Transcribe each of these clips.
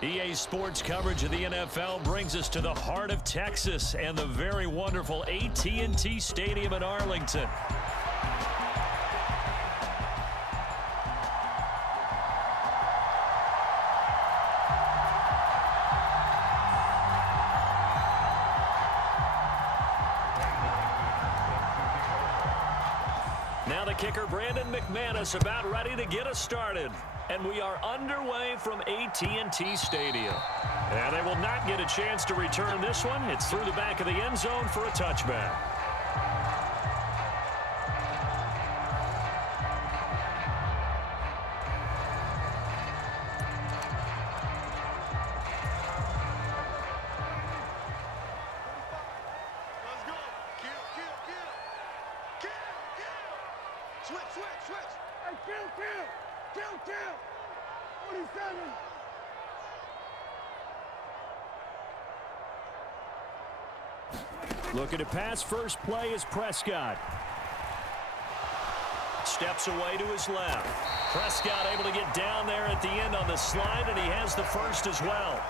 EA Sports coverage of the NFL brings us to the heart of Texas and the very wonderful AT&T Stadium in Arlington. Now the kicker, Brandon McManus, about ready to get us started. And we are underway from AT&T Stadium. And they will not get a chance to return this one. It's through the back of the end zone for a touchback. Looking to pass, first play is Prescott. Steps away to his left. Prescott able to get down there at the end on the slide, and he has the first as well.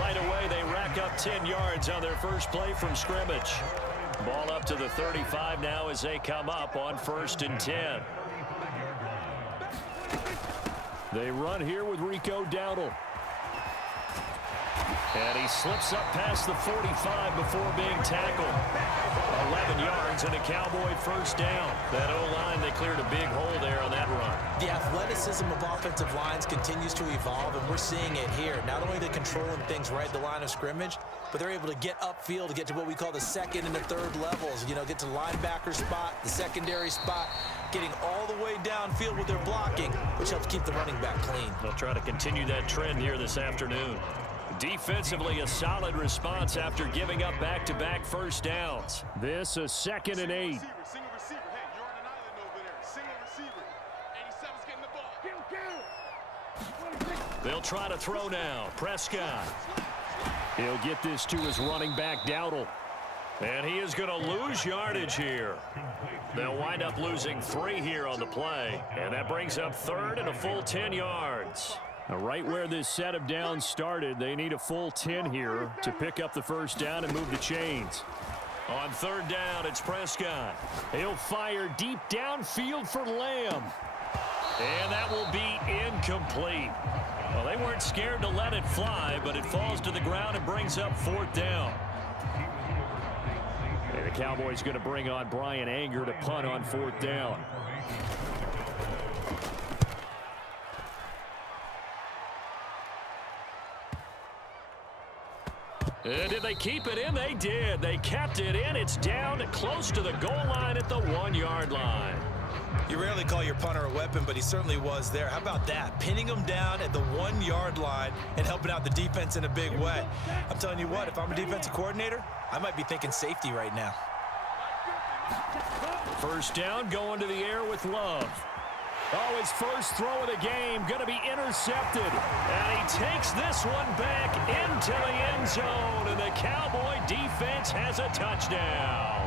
Right away, they rack up 10 yards on their first play from scrimmage. Ball up to the 35 now as they come up on 1st and 10. They run here with Rico Dowdle. And he slips up past the 45 before being tackled. 11 yards and a Cowboy first down. That O-line, they cleared a big hole there on that run. The athleticism of offensive lines continues to evolve, and we're seeing it here. Not only are they controlling things right at the line of scrimmage, but they're able to get upfield to get to what we call the second and the third levels. You know, get to the linebacker spot, the secondary spot, getting all the way downfield with their blocking, which helps keep the running back clean. They'll try to continue that trend here this afternoon. Defensively, a solid response after giving up back-to-back first downs. This a 2nd and 8. Single receiver. Hey, you're on an island over there. Single receiver. 87's getting the ball. They'll try to throw now. Prescott. He'll get this to his running back, Dowdle. And he is going to lose yardage here. They'll wind up losing 3 here on the play. And that brings up 3rd and a full 10 yards. Now, right where this set of downs started, they need a full 10 here to pick up the first down and move the chains. On 3rd down, it's Prescott. He'll fire deep downfield for Lamb. And that will be incomplete. Well, they weren't scared to let it fly, but it falls to the ground and brings up 4th down. And the Cowboys going to bring on Brian Anger to punt on 4th down. Did they keep it in? They did. They kept it in. It's down close to the goal line at the 1-yard line. You rarely call your punter a weapon, but he certainly was there. How about that? Pinning him down at the 1-yard line and helping out the defense in a big way. I'm telling you what, if I'm a defensive coordinator, I might be thinking safety right now. First down, going to the air with Love. Oh, his first throw of the game going to be intercepted. And he takes this one back into the end zone. And the Cowboy defense has a touchdown.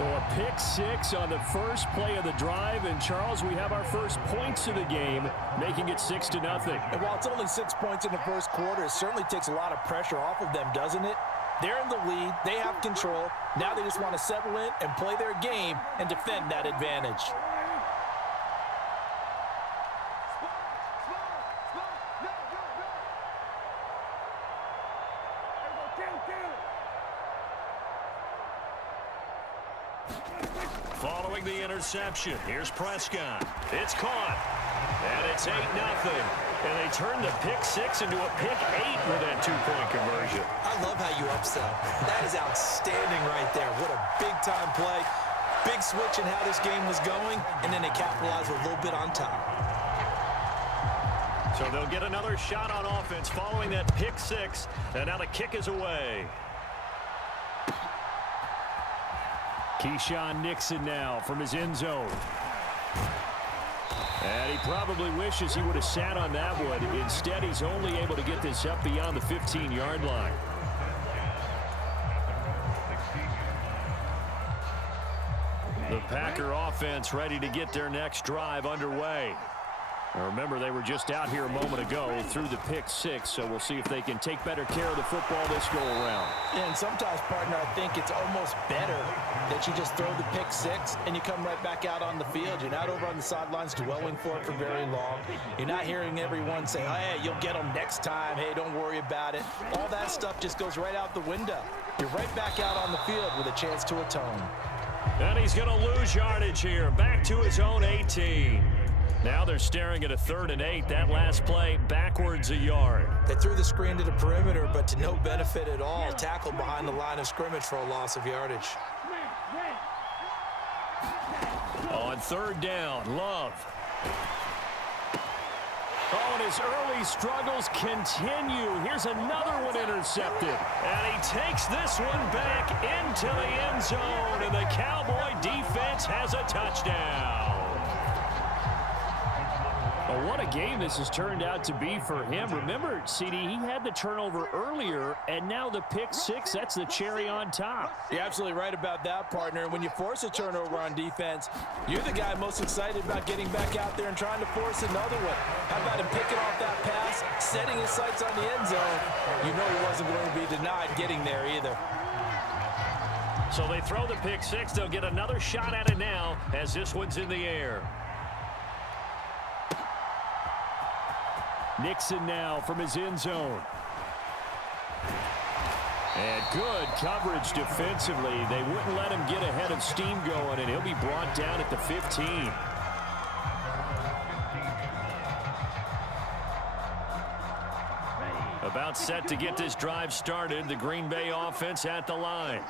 Well, a pick 6 on the first play of the drive. And, Charles, we have our first points of the game, making it 6-0. And while it's only 6 points in the first quarter, it certainly takes a lot of pressure off of them, doesn't it? They're in the lead. They have control. Now they just want to settle in and play their game and defend that advantage. Following the interception, here's Prescott. It's caught, and it's 8-0. And they turn the pick 6 into a pick 8 with that 2-point conversion. I love how you upsell. That is outstanding right there. What a big-time play. Big switch in how this game was going, and then they capitalized with a little bit on top. So they'll get another shot on offense following that pick 6, and now the kick is away. Keyshawn Nixon now from his end zone. And he probably wishes he would have sat on that one. Instead, he's only able to get this up beyond the 15-yard line. The Packer offense ready to get their next drive underway. Remember, they were just out here a moment ago through the pick six, so we'll see if they can take better care of the football this go-around. Yeah, and sometimes, partner, I think it's almost better that you just throw the pick six and you come right back out on the field. You're not over on the sidelines dwelling for it for very long. You're not hearing everyone say, hey, you'll get them next time. Hey, don't worry about it. All that stuff just goes right out the window. You're right back out on the field with a chance to atone. And he's going to lose yardage here. Back to his own 18. Now they're staring at a 3rd and 8. That last play, backwards a yard. They threw the screen to the perimeter, but to no benefit at all. Tackled behind the line of scrimmage for a loss of yardage. On 3rd down, Love. Oh, and his early struggles continue. Here's another one intercepted. And he takes this one back into the end zone, and the Cowboy defense has a touchdown. Well, what a game this has turned out to be for him. Remember, CD, he had the turnover earlier, and now the pick six, that's the cherry on top. You're absolutely right about that, partner. When you force a turnover on defense, you're the guy most excited about getting back out there and trying to force another one. How about him picking off that pass, setting his sights on the end zone? You know he wasn't going to be denied getting there either. So they throw the pick six. They'll get another shot at it now as this one's in the air. Nixon now from his end zone. And good coverage defensively. They wouldn't let him get ahead of steam going, and he'll be brought down at the 15. About set to get this drive started. The Green Bay offense at the line.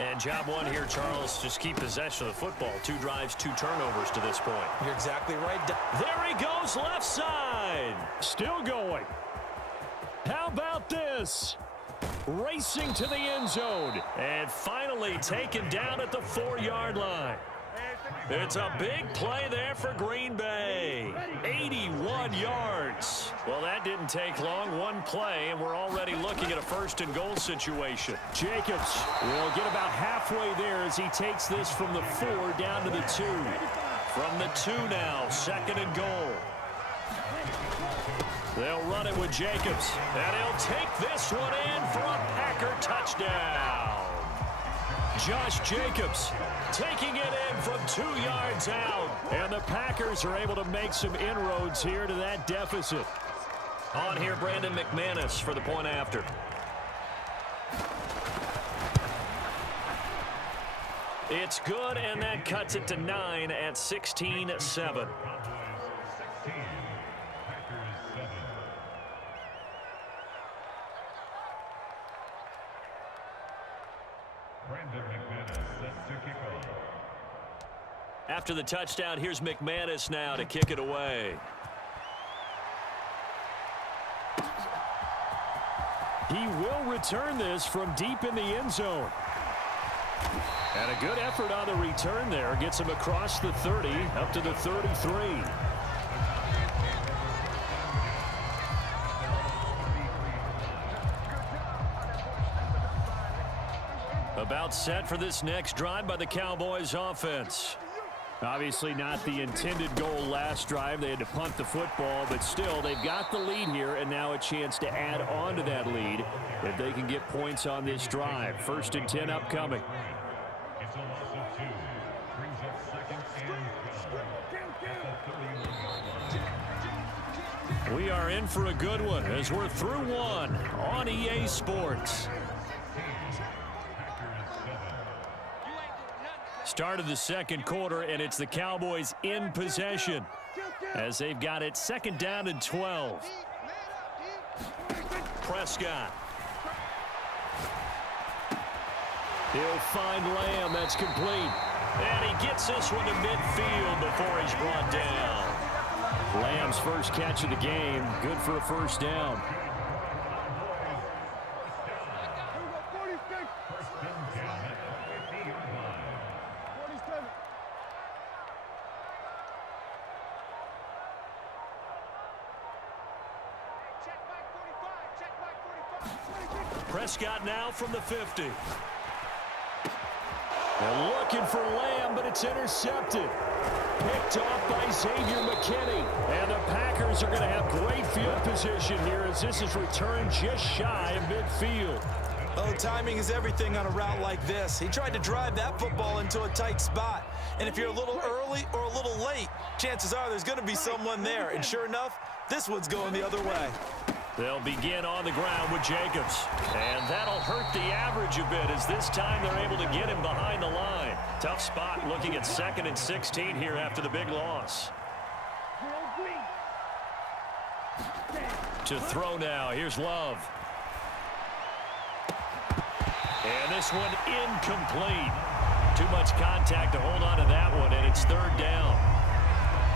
And job one here, Charles, just keep possession of the football. 2 drives, 2 turnovers to this point. You're exactly right. There he goes, left side. Still going. How about this? Racing to the end zone. And finally taken down at the 4-yard line. It's a big play there for Green Bay. 81 yards. Well, that didn't take long. One play, and we're already looking at a 1st and goal situation. Jacobs will get about halfway there as he takes this from the 4 down to the 2. From the 2 now, 2nd and goal. They'll run it with Jacobs, and he'll take this one in for a Packer touchdown. Josh Jacobs taking it in from 2 yards out. And the Packers are able to make some inroads here to that deficit. On here, Brandon McManus for the point after. It's good, and that cuts it to 9 at 16-7. After the touchdown, here's McManus now to kick it away. He will return this from deep in the end zone. And a good effort on the return there. Gets him across the 30, up to the 33. About set for this next drive by the Cowboys offense. Obviously not the intended goal last drive. They had to punt the football, but still they've got the lead here, and now a chance to add on to that lead if they can get points on this drive. 1st and 10 upcoming. We are in for a good one as we're through one on EA Sports. Start of the 2nd quarter, and it's the Cowboys in possession as they've got it 2nd down and 12. Prescott. He'll find Lamb. That's complete. And he gets this one to midfield before he's brought down. Lamb's first catch of the game. Good for a 1st down. Prescott now from the 50. They're looking for Lamb, but it's intercepted. picked off by Xavier McKinney. And the Packers are going to have great field position here as this is returned just shy of midfield. Oh, timing is everything on a route like this. He tried to drive that football into a tight spot. And if you're a little early or a little late, chances are there's going to be someone there. And sure enough, this one's going the other way. They'll begin on the ground with Jacobs. And that'll hurt the average a bit as this time they're able to get him behind the line. Tough spot looking at 2nd and 16 here after the big loss. To throw now. Here's Love. And this one incomplete. Too much contact to hold on to that one, and it's 3rd down.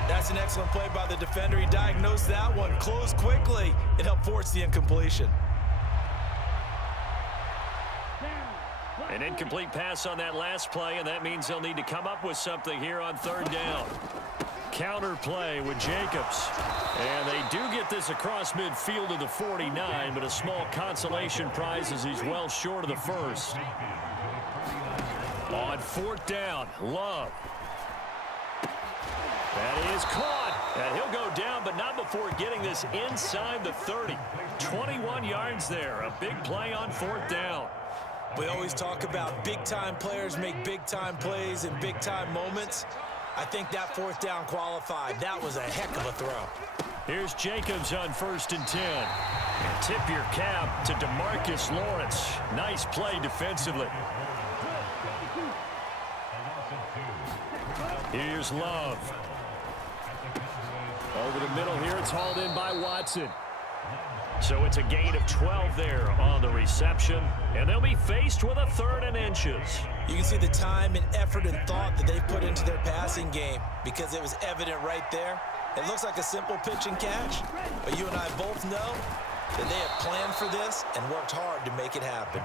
That's an excellent play by the defender. He diagnosed that one, closed quickly, and helped force the incompletion. An incomplete pass on that last play, and that means they'll need to come up with something here on 3rd down. Counter play with Jacobs. And they do get this across midfield to the 49, but a small consolation prize as he's well short of the first. On 4th down, Love. That is caught. And he'll go down, but not before getting this inside the 30. 21 yards there. A big play on 4th down. We always talk about big-time players make big-time plays in big-time moments. I think that 4th down qualified. That was a heck of a throw. Here's Jacobs on 1st and 10. And tip your cap to DeMarcus Lawrence. Nice play defensively. Here's Love. Over the middle here, it's hauled in by Watson. So it's a gain of 12 there on the reception, and they'll be faced with a 3rd and inches. You can see the time and effort and thought that they put into their passing game because it was evident right there. It looks like a simple pitch and catch, but you and I both know that they have planned for this and worked hard to make it happen.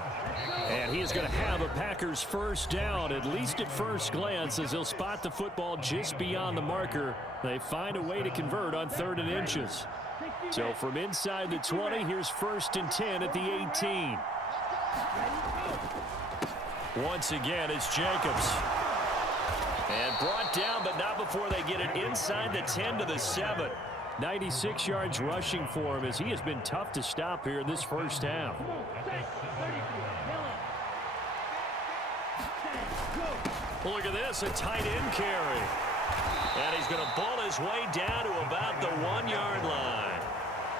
And he is going to have a Packers 1st down, at least at first glance, as he'll spot the football just beyond the marker. They find a way to convert on 3rd and inches. So from inside the 20, here's 1st and 10 at the 18. Once again, it's Jacobs. And brought down, but not before they get it inside the 10 to the 7. 96 yards rushing for him as he has been tough to stop here in this first half. Look at this, a tight end carry. And he's going to ball his way down to about the 1-yard line.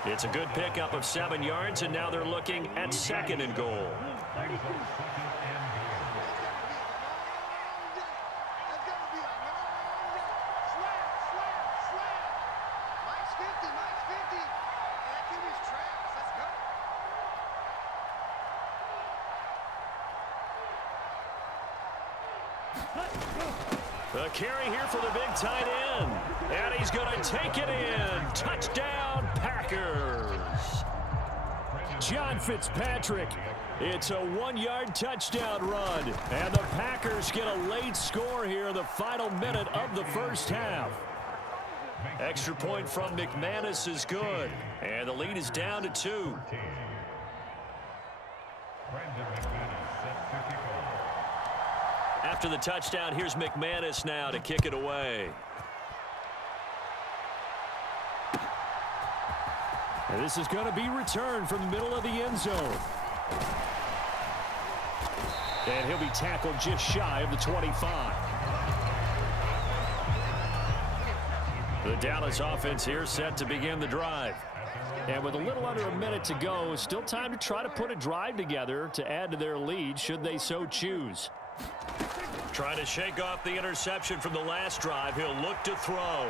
It's a good pickup of 7 yards, and now they're looking at 2nd and goal. The carry here for the big tight end. And he's going to take it in. Touchdown, Packers. John Fitzpatrick. It's a 1-yard touchdown run. And the Packers get a late score here in the final minute of the first half. Extra point from McManus is good. And the lead is down to 2. After the touchdown, here's McManus now to kick it away. And this is going to be returned from the middle of the end zone. And he'll be tackled just shy of the 25. The Dallas offense here set to begin the drive. And with a little under a minute to go, still time to try to put a drive together to add to their lead should they so choose. Trying to shake off the interception from the last drive. He'll look to throw.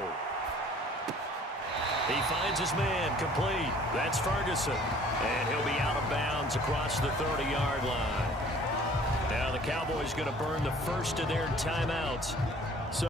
He finds his man complete. That's Ferguson. And he'll be out of bounds across the 30-yard line. Now the Cowboys going to burn the first of their timeouts.